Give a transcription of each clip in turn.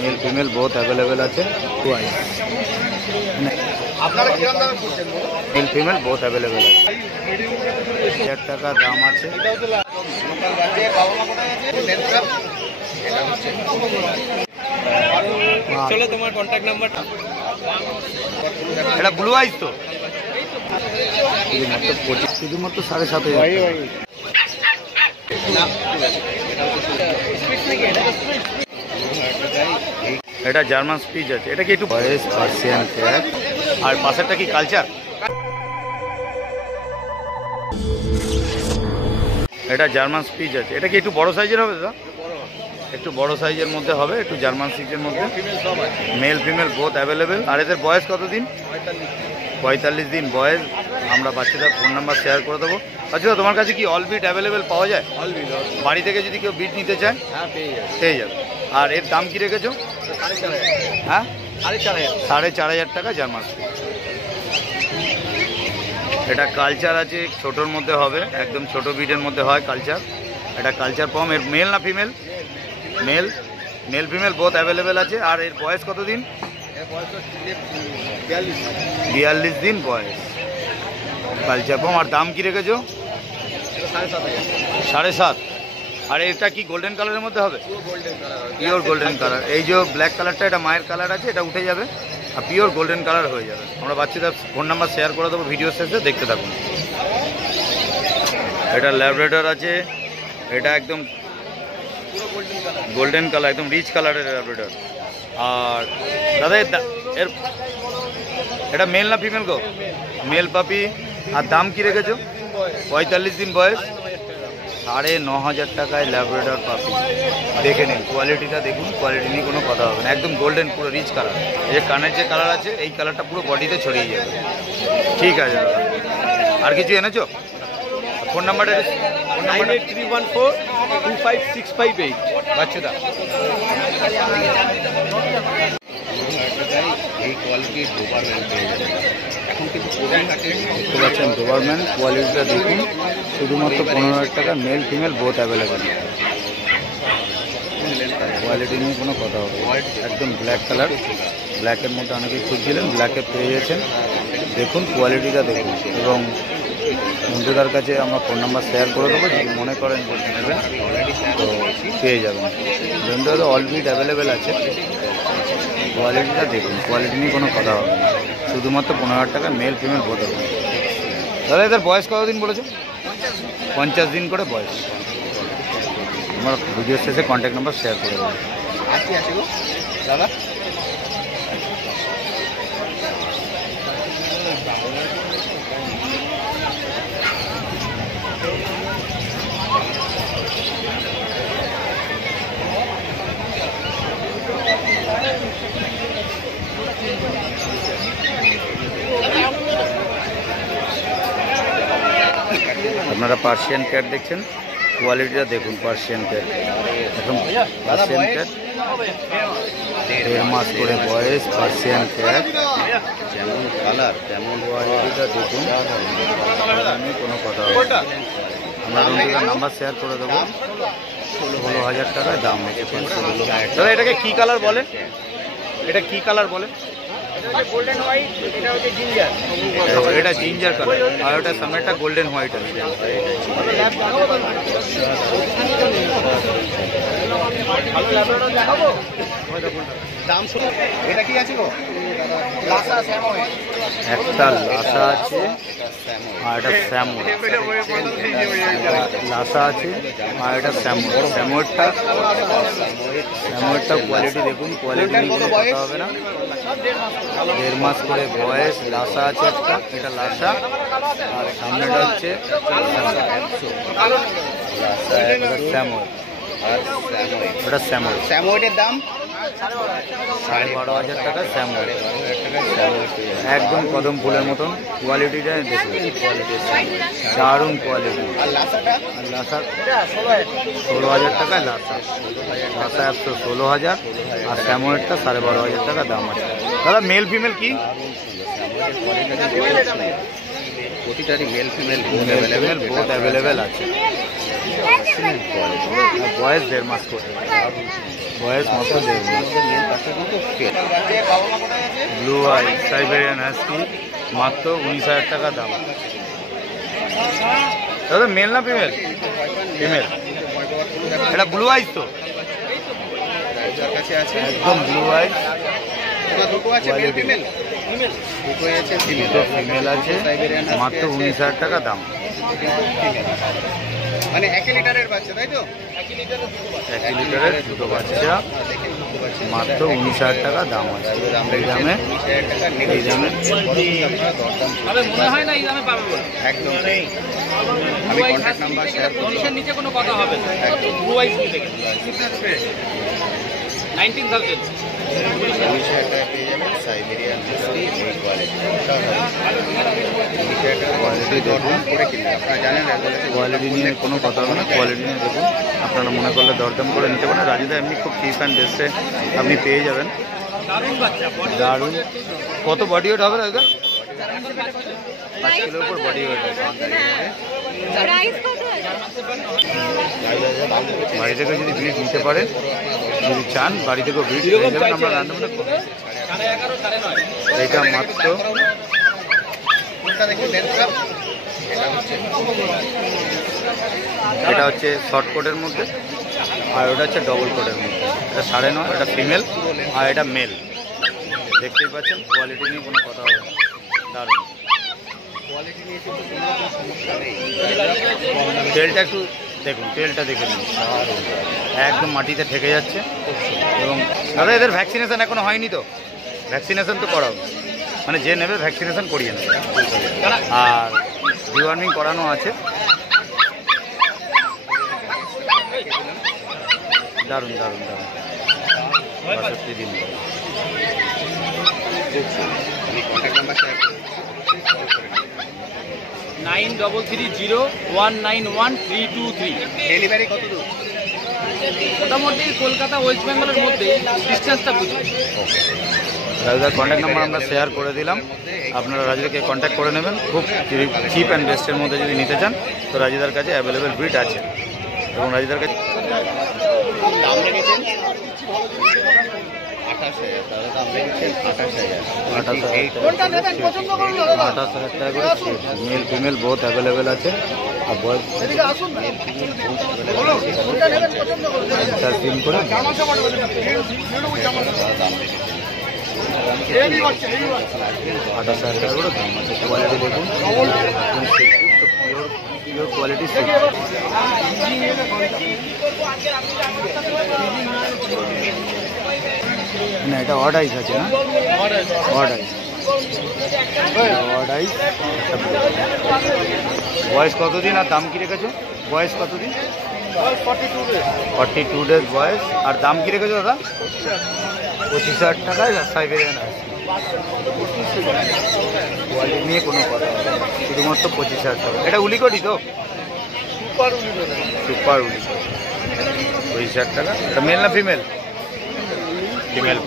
Mail female both available আছে। Mail female both available আছে। 1000 টাকা দাম আছে। চলো তোমার কন্ট্যাক্ট নাম্বারটা। এটা ব্লু আইস তো শুধুমাত্র 7500। এটা জার্মান স্পিচ আছে। এটা কি একটু বয়েস পার্সিয়ান ক্যাট। আর পাশেরটা কি কালচার? এটা জার্মান স্পিচ আছে। এটা কি একটু বড় সাইজের হবে দাদা? একটু বড় সাইজের মধ্যে হবে, একটু জার্মান স্পিচের মধ্যে। Male female both available. আর এদের বয়স কতদিন? 45 দিন বয়স। আমরা বাচ্চাদের ফোন নাম্বার শেয়ার করে দেবো। আচ্ছা, তোমার কাছে কি অল বিট অ্যাভেলেবেল পাওয়া যায়? বাড়ি থেকে যদি কেউ বিট নিতে চায় পেয়ে যাবে। আর এর দাম কি রেখেছো? হ্যাঁ, 4500 টাকা জার্মান স্পিচ। এটা কালচার আছে, ছোটোর মধ্যে হবে, একদম ছোট বিটের মধ্যে হয় কালচার। এটা কালচার পম। এর মেল না female? Mail female both available আছে। আর এর বয়স কত দিন? 42 দিন বয়স কালচার পম। আর দাম কি রেখেছো? 7.5। আর এটা কি গোল্ডেন কালারের মধ্যে হবে? Pure golden colour. এই যে ব্ল্যাক কালারটা, এটা মায়ের কালার আছে, এটা উঠে যাবে আর পিওর গোল্ডেন কালার হয়ে যাবে। আমরা বাচ্চাদের ফোন নাম্বার শেয়ার করে দেবো ভিডিও শেষে, দেখতে থাকুন। এটা ল্যাব্রাডর আছে। এটা একদম গোল্ডেন কালার, একদম রিচ কালারের ল্যাব্রাডর। আর দাদা এর এটা মেল না ফিমেল গো? মেল পাপি। আর দাম কি রেখেছো? 45 দিন বয়স। 9,500 টাকায় ল্যাব্রাডর পাপি। দেখে নিন কোয়ালিটিটা, দেখুন কোয়ালিটি নিয়ে কোনো কথা হবে না। একদম গোল্ডেন, পুরো রিচ কালার। এই যে কানের যে কালার আছে, এই কালারটা পুরো বডিতে ছড়িয়ে যাবে। ঠিক আছে দাদা। আর কিছু এনেছো? ফোন নাম্বারটা 9831425658। বাচ্চাদা এই কোয়ালিটির ডোবারম্যান পেয়ে যাবে। এখন কিন্তু দেখতে পাচ্ছেন ডোবারম্যান। কোয়ালিটিটা দেখুন, শুধুমাত্র 15,000 টাকা। Mail female both available. Quality নিয়ে কোনো কথা হবে। একদম ব্ল্যাক কালার, ব্ল্যাকের মধ্যে অনেকেই খুঁজছিলেন, ব্ল্যাকে পেয়ে গেছেন। দেখুন কোয়ালিটিটা দেখুন। এবং বন্ধুদের কাছে আমরা ফোন নাম্বার শেয়ার করে দেবো, যদি মনে করেন বলতে নেবেন তো পেয়ে যাবেন। বন্ধুরা অল বিট অ্যাভেলেবেল আছে। কোয়ালিটিটা দেখুন, কোয়ালিটি নিয়ে কোনো কথা হবে না। শুধুমাত্র 15,000 টাকা। মেল ফিমেল বোথ হবে। দাদা এদের বয়স কতদিন বলেছো? 50 দিন করে বয়স। আমরা ভিডিও শেষে কন্ট্যাক্ট নাম্বার শেয়ার করে দেবো। দাদা আপনারা পার্সিয়ান ক্যাট দেখছেন, কোয়ালিটিটা দেখুন। পার্সিয়ান ক্যাট, এখন পার্সিয়ান ক্যাট 1.5 মাস করে বয়স। পার্সিয়ান ক্যাট যেমন কালার তেমন কোয়ালিটিটা দেখুন, কোনো কথা হবে। আমরা বন্ধুদের নাম্বার শেয়ার করে দেবো। 16,000 টাকায় দাম হচ্ছে। দাদা এটাকে কি কালার বলে? এটা কি কালার বলে? গোল্ডেন হোয়াইট, এটা হচ্ছে জিঞ্জার। এটা জিঞ্জার কালার। আর ওটা সামনেটা গোল্ডেন হোয়াইট আছে। দাম শুনুন। এটা কি আছে গো? একটা লাসা আছে আর এটা স্যামো। লাসা আছে আর এটা স্যামো। স্যামোরটা কোয়ালিটি দেখুন, কোয়ালিটি নিয়ে কোনো কথা হবে না। 1.5 মাস করে বয়স। লাসা আছে একটা, এটা লাসা। আর সামনেটা হচ্ছে স্যামো। ওটা স্যামো। স্যামোয়েডের দাম 12,500 টাকা। স্যামো একদম কদম ফুলের মতন। কোয়ালিটিটা দেখুন, দারুণ কোয়ালিটি। আর লাসাটা? লাসা 16,000 টাকা। লাসা 16,000। আর স্যামোয়েডটা 12,500 টাকা দাম আছে। দাদা মেল ফিমেল কি? প্রতিটারই মেল ফিমেল বোথ অ্যাভেলেবেল আছে। বয়স 1.5 মাস করে। বয়স মাত্র 1.5 মাস। আছে বাবা মা কোথায় আছে? ব্লু আই সাইবেরিয়ান হাস্কি, মাত্র 19,000 টাকা দাম। দাদা মেল না ফিমেল? ফিমেল। এটা ব্লু আইস তো? যার কাছে আছে একদম ব্লু আইস। তোমার দুটো আছে মেল ফিমেল? দুটোই আছে ফিমেল। দুটো ফিমেল আছে, মাত্র 19,000 টাকা দাম। মানে 1 লিটারের বাচ্চা, তাই তো? 1 লিটারের দুটো বাচ্চা, মাত্র 19,000 টাকা দাম আছে। এই দামে, এই দামে মনে হয় না এই দামে পাবে বলে। একদম আমি কন্ট্যাক্ট নাম্বার শেয়ার করব। কন্ডিশন নিচে কোনো কথা হবে না। ব্লু আইস নিতে গেলে 19,000 19,000 টাকা পেয়ে যাবেন সাইবেরিয়ান হাস্কি এই কোয়ালিটি। কোয়ালিটি দেখুন, করে কিনবেন, আপনারা জানেন কোয়ালিটি নিয়ে কোনো কথা হবে না। কোয়ালিটি নিয়ে দেখুন, আপনারা মনে করলে দরদাম করে নিতে পারেন। রাজুদা এমনি খুব চিপ অ্যান্ড বেস্টে আপনি পেয়ে যাবেন। দারুণ বাচ্চা। দারুণ। কত বডি ওয়েট হবে রাজুদা? 5 কিলোর উপর বডি ওয়েট আছে। বাড়ি থেকে যদি ব্রিড নিতে পারেন, যদি চান বাড়ি থেকেও ব্রিড নিয়ে যাবেন, আমরা রান্নাবান্না করব। 11:30 9:30 এইটা মাত্র, কোনটা দেখুন লেন্সটা, এটা হচ্ছে শর্ট কোটের মধ্যে, আর ওটা হচ্ছে ডবল কোটের মধ্যে। এটা 9.5, এটা ফিমেল আর এটা মেল। দেখতেই পাচ্ছেন, কোয়ালিটি নিয়ে কোনো কথা হবে না। দারুণ। কোয়ালিটি নিয়ে কিন্তু কোনো রকম সমস্যা নেই। তেলটা একটু দেখুন, তেলটা দেখে নিন, একদম মাটিতে ঠেকে যাচ্ছে। এবং দাদা এদের ভ্যাকসিনেশন এখনো হয়নি তো? ভ্যাকসিনেশন তো করাও, মানে যে নেবে ভ্যাকসিনেশন করিয়ে নেবে। আর ডিওয়ার্মিং করানো আছে। দারুণ দারুণ দারুণ। 62 দিন। আমি কন্ট্যাক্ট নাম্বার শেয়ার করব। 9330191323। ডেলিভারি কত দূর? মোটামুটি কলকাতা ওয়েস্ট বেঙ্গলের মধ্যে ডিস্টেন্সটা বুঝুন। রাজুদার কন্ট্যাক্ট নাম্বার আমরা শেয়ার করে দিলাম, আপনারা রাজুদাকে কন্ট্যাক্ট করে নেবেন। খুব চিপ অ্যান্ড বেস্টের মধ্যে যদি নিতে চান তো রাজুদার কাছে অ্যাভেলেবেল ব্রিড আছে। এবং রাজুদার কাছে দাম রেখেছেন 28,000, দাদা দাম রেখেছেন 28,000। 28,000 টাকা করে। মেল ফিমেল বোথ অ্যাভেলেবেল আছে। আর বয়স 4 দিন করে। 28,000 টাকা করে দাম আছে। কোয়ালিটি দেখুন, পিওর কোয়ালিটি। না এটা অড আইস আছে না? অড আইস, অড আইস। বয়স কতদিন আর দাম কি রেখেছো? বয়স কতদিন? 42 ডেজ বয়স। আর দাম কি রেখেছো দাদা? 25,000 টাকায় সাইবেরিয়ান আছে। কোয়ালিটি নিয়ে কোনো কথা হবে না, শুধুমাত্র 25,000 টাকা। এটা উলিকটি তো? সুপার উলিকটি। 25,000 টাকা। এটা মেল না ফিমেল? ফিমেল।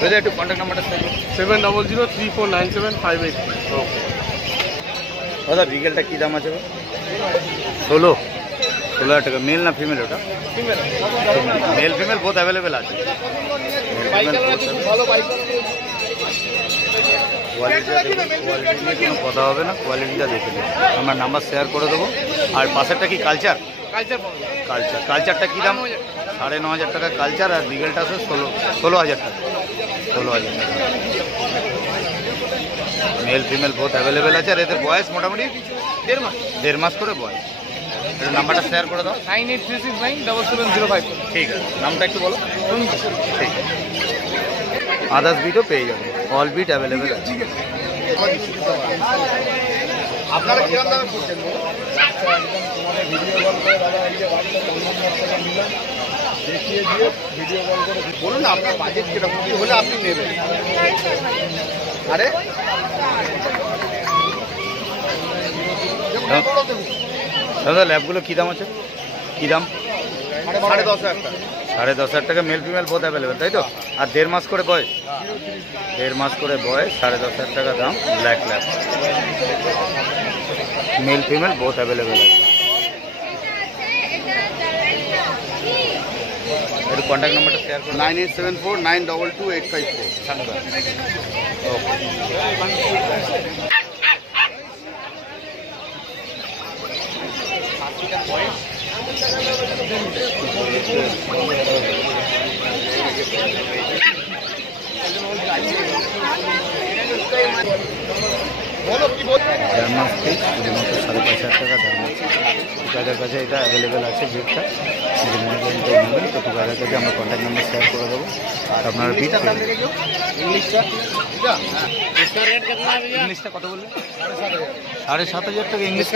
দাদা একটু কন্ট্যাক্ট নাম্বারটা 7003497583। দাদা বিকেলটা কী দাম আছে? 16,000 টাকা। মেল না ফিমেল ওটা? মেল ফিমেল বোথ অ্যাভেলেবেল আছে। কোয়ালিটিটা নিয়ে কোনো কথা হবে না, কোয়ালিটিটা দেখে নিন। আমরা নাম্বার শেয়ার করে দেবো। আর পাশেরটা কি কালচার? কালচার। কালচারটা কী দাম? 9,500 টাকা কালচার। আর বিকেলটা আছে 16,000 টাকা। 16,000 টাকা। মেল ফিমেল বোথ অ্যাভেলেবেল আছে। আর এদের বয়স মোটামুটি 1.5 মাস করে বয়স। এটা নাম্বারটা শেয়ার করে দাও। 9836977005। ঠিক আছে, নামটা একটু বলো। ঠিক আছে। আদার্স বিটও পেয়ে যাবে, অল বিট অ্যাভেলেবেল আছে। আপনারা কিরকম দামে করছেন? বলুন না আপনার বাজেট কিরকম কি হলে আপনি নেবেন? আরে দাদা ল্যাবগুলো কী দাম আছে? কী দাম? 10,500 টাকা। 10,500 টাকা। মেল ফিমেল বোথ অ্যাভেলেবেল, তাই তো? আর 1.5 মাস করে বয়স? 1.5 মাস করে বয়স, 10,500 টাকা দাম। Black lab. Mail female both available আছে। কন্ট্যাক্ট নাম্বারটা শেয়ার করুন। 9874922854। ধন্যবাদ। ওকে। জার্মান স্পিচ শুধুমাত্র 5,500 টাকা দাম আছে। টুকাইদার কাছে এটা অ্যাভেলেবেল আছে বিটটা, যদি মনে করেন তো নেবেন তো টুকাইদার কাছে আমরা কন্ট্যাক্ট নাম্বার শেয়ার করে দেবো, আর আপনারা বিট ইংলিশটা কত বললেন? 7,500 টাকা ইংলিশ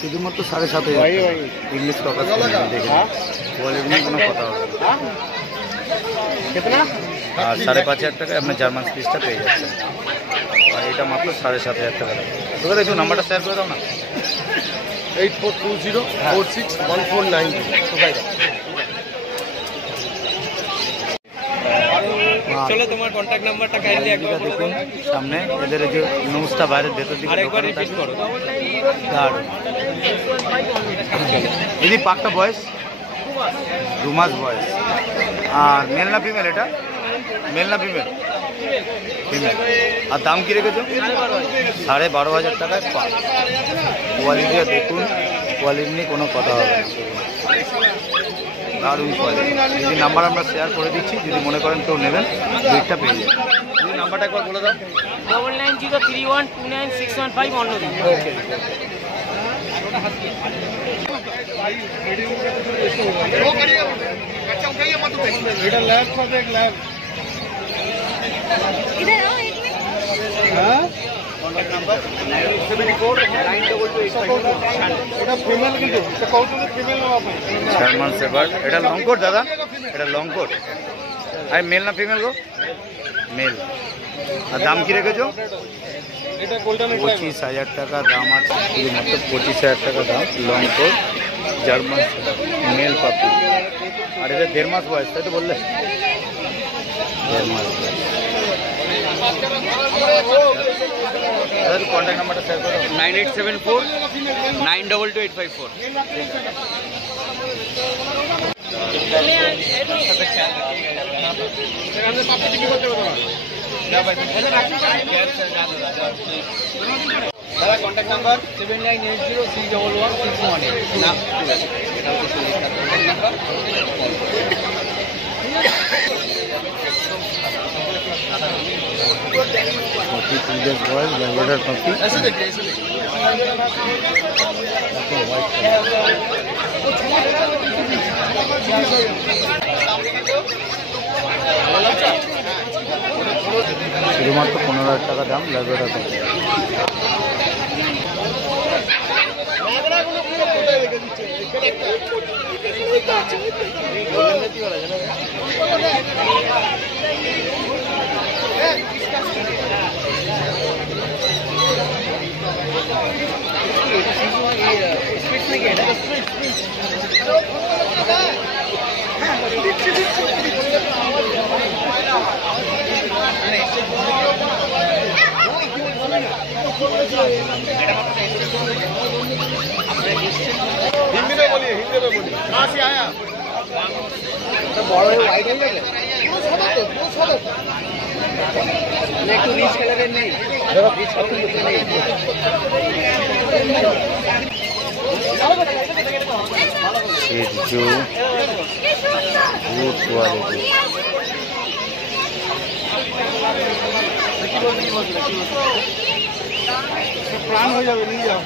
শুধুমাত্র 7,500 ইংলিশ ককাস দেখে কোয়ালিটি নিয়ে কোনো কথা হবে না। আর 5,500 টাকায় আপনার জার্মান স্পিচটা পেয়ে যাচ্ছেন, আর এটা মাত্র 7,500 টাকা। তোকে দেখো নাম্বারটা শেয়ার করে দাও না। 8420461490। চলো তোমার কন্ট্যাক্ট নাম্বারটা কাইন্ডলি একবার দেখুন সামনে এদের যে নোজটা বাইরের ভেতর দিকে আরেকবার রিপিট করো। দিদি পাকটা বয়স 2 মাস বয়স। আর মেল না ফিমেল? এটা মেল না ফিমেল? ফিমেল। আর দাম কি রেখেছো? 12,500 টাকায় পাক। কোয়ালিটিটা দেখুন, কোয়ালিটি নিয়ে কোনো কথা হবে না, দারুণ কোয়ালিটি। যদি নাম্বার আমরা শেয়ার করে দিচ্ছি, যদি মনে করেন কেউ নেবেন রেটটা পেয়ে যাবেন। যদি নাম্বারটা একবার বলে দাও। 9903129615 অন্যদিন। ওকে। এটা ল্যাব হবে, এক ল্যাব। इधर आओ एक मिनट। হ্যাঁ, কন্ট্যাক্ট নাম্বার 97422855। এটা ফিমেল, কিন্তু এটা কৌতুক ফিমেল নেওয়া আপনি। German shepherd. এটা লং কোট দাদা? এটা লং কোট। আর মেল না ফিমেল গো? মেল। আর দাম কি রেখেছো? এটা গোল্ডেন 25,000 টাকা দাম আছে, শুধুমাত্র 25,000 টাকা দাম। লং কোট জার্মান মেল পাপি। আর এটা 1.5 মাস বয়স, তাই তো বললে? 1.5 মাস বয়স। দাদা কন্ট্যাক্ট নাম্বারটা শেয়ার করো। 9874922854। দাদা কন্ট্যাক্ট নাম্বার 7980311618 না এটা হচ্ছে কন্ট্যাক্ট নাম্বার। বয়স ব্যাঙ্গালোর পাপি। এসে দেখি, এসে দেখি। শুধুমাত্র 15,000 টাকা দাম ল্যাবরেটর পাপি। हिंदी में बोलिए, हिंदी में बोलिए। कहाँ से आया? बड़ा वाइट है क्या? একটু রিচ কালারের নেই, রিচ পছন্দ নেই। जो गुड क्वालिटी। प्राण हो जाए, नहीं जाओ।